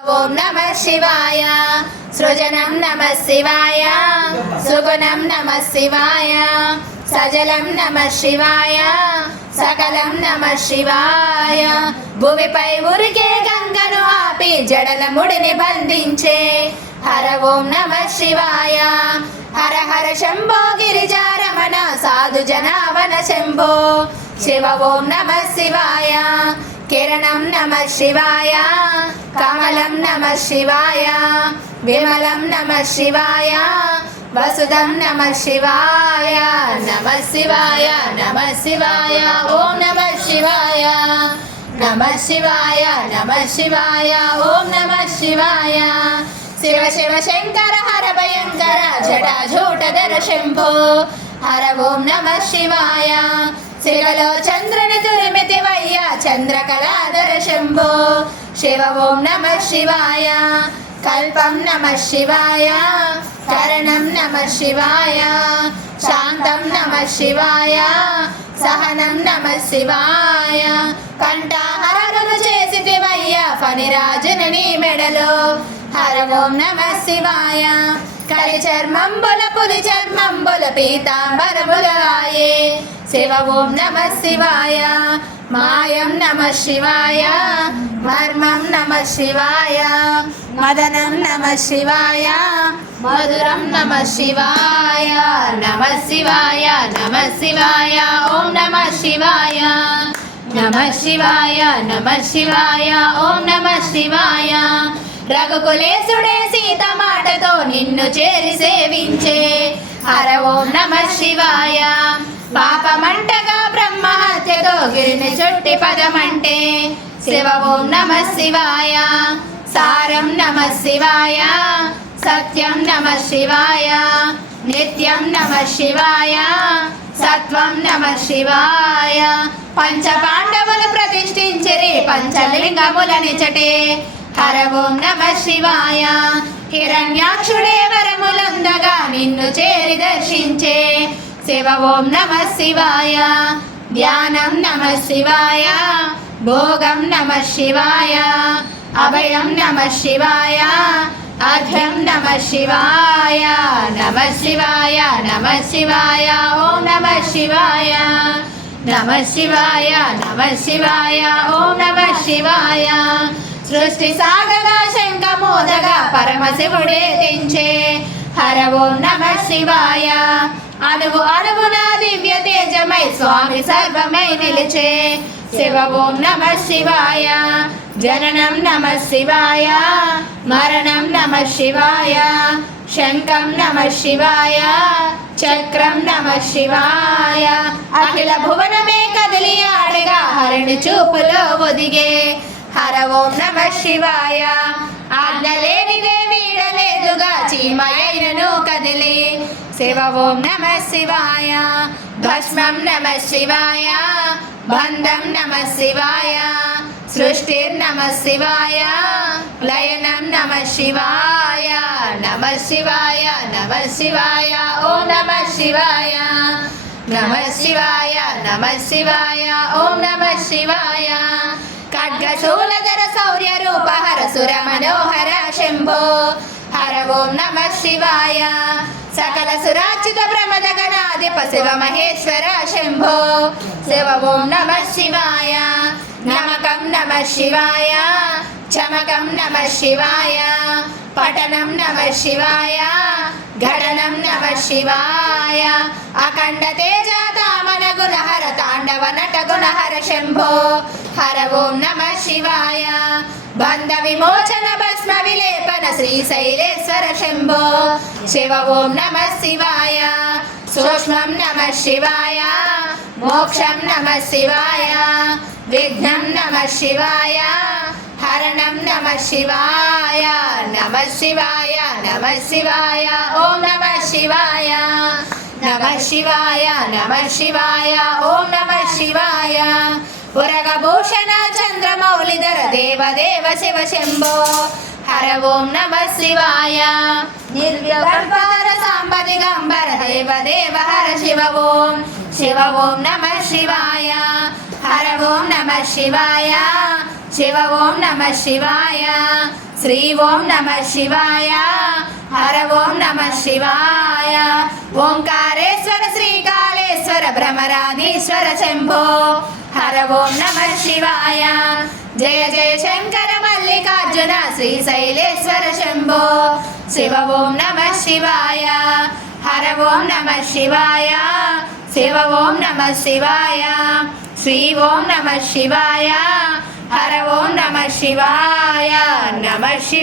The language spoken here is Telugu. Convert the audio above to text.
ఓం నమః శివాయ సృజనం నమః శివాయ సుగుణం నమః శివాయ సజలం నమః శివాయ సకలం నమః శివాయ భూమిపై ఉరికే గంగను ఆపి జడల ముడిని బంధించే హర ఓం నమః శివాయ హర హర శంభో గిరిజారమణ సాధు జనావన శంభో శివ ఓం నమః శివాయ కిరణం నమః శివాయ కమలం నమః శివాయ విమలం నమః శివాయ వసుదం నమః శివాయ నమః శివాయ నమః శివాయ ఓం నమః శివాయ నమః శివాయ నమః శివాయ ఓం నమః శివాయ శివ శివ శంకర హర భయంకర జటాజూటధర శంభో హర ఓం నమః శివాయ శిరలో చంద్రుని తురిమితి వయ్య చంద్రకళాధర శంభో శివ ఓం నమః శివాయ కల్పం నమః శివాయ కరణం నమః శివాయ శాంతం నమః శివాయ సహనం నమః శివాయ కంఠాహరణను చేసితివయ్య ఫణిరాజుని నీ మెడలో హర ఓం నమః శివాయ కరి చర్మంబుల పులి చర్మంబుల పీతాంబరములాయే శివ ఓం నమః శివాయ మాయం నమః శివాయ మర్మం నమః శివాయ మదనం నమః శివాయ మధురం నమః శివాయ నమః శివాయ నమః శివాయ ఓం నమః శివాయ నమః శివాయ నమః శివాయ ఓం నమః శివాయ రఘుకులేశుడే సీత మాటతో నిన్ను చేరి సేవించే హర ఓం నమః శివాయ పాపమంటగా బ్రహ్మహత్యతో గిరిని చుట్టి పదమంటే శివ ఓం నమః శివాయ సారం నమః శివాయ సత్యం నమః శివాయ నిత్యం నమః శివాయ సత్వం నమః శివాయ పంచ పాండవులు ప్రతిష్ఠించిరి పంచలింగముల నిచటే హర ఓం నమః శివాయ హిరణ్యాక్షుడే వరములందగా నిన్ను చేరి దర్శించే శివ ఓం నమః శివాయ ధ్యానం నమః శివాయ భోగం నమః శివాయ అభయం నమః శివాయ అర్ఘ్యం నమః శివాయ నమః శివాయ నమః శివాయ ఓం నమః శివాయ నమః శివాయ నమః శివాయ ఓం నమః శివాయ సృష్టి సాగగా శంఖమోదగా పరమశివుడే తెంచే హర ఓం నమః శివాయ అణువు అణువున దివ్య తేజమై స్వామి సర్వమై నిలిచే శివ ఓం నమః శివాయ జననం నమః శివాయ మరణం నమః శివాయ శంఖం నమః శివాయ చక్రం నమః శివాయ అఖిల భువనమే కదిలి ఆడగా హరిణి చూపులో ఒదిగే హర ఓం నమః శివాయ ఆజ్ఞ లేనిదే వీడలేదుగా చీమయైనను కదిలి శివ ఓం నమః శివాయ భస్మం నమః శివాయ బంధం నమః శివాయ సృష్టిర్నమః శివాయ లయనం నమః శివాయ నమః శివాయ నమః శివాయ ఓం నమః శివాయ నమః శివాయ నమః శివాయ ఓం నమః శివాయ ఖడ్గశూలధర శౌర్య రూప హర సుర మనోహర శంభో హర ఓం నమః శివాయ సకల సురాచిత ప్రమద గణాధిప శివ మహేశ్వర శంభో శివ ఓం నమః శివాయ నమకం నమః శివాయ చమకం నమః శివాయ పఠనం నమః శివాయ ఘటనం నమః శివాయ అఖండ తేజ తామన గుణహర తాండవ నట గుణహర శంభో హర ఓం నమః శివాయ బంధ విమోచన భస్మ విలేపన శ్రీశైలేశ్వర శంభో శివ ఓం నమః శివాయ సూక్ష్మం నమః శివాయ మోక్షం నమః శివాయ విఘ్నం నమః శివాయ హరణం నమః శివాయ నమః శివాయ నమః శివాయ ఓం నమః శివాయ నమః శివాయ నమః శివాయ ఓం నమః శివాయ పురగభూషణ చంద్రమౌళిధర దేవదేవ శివ శంభో హర ఓం నమః శివాయ నిర్వ్యగర్భధర సాంబ దిగంబర దేవదేవ హర శివ ఓం నమః శివాయ హర ఓం నమః శివాయ శివ ఓం నమ శివాయ శ్రీ ఓం నమ శివాయ హర ఓం నమ శివాయ ఓంకారేశ్వర శ్రీకాళేశ్వర భ్రమరాధీశ్వర శంభో హర ఓం నమ శివాయ జయ జయ శంకర మల్లికార్జున శ్రీశైలేశ్వర శంభో శివ ఓం నమ శివాయ హర ఓం నమ శివాయ శివ ఓం నమ శివాయ శ్రీ ఓం నమ శివాయ హర ఓం నమ శివాయ నమ శివాయ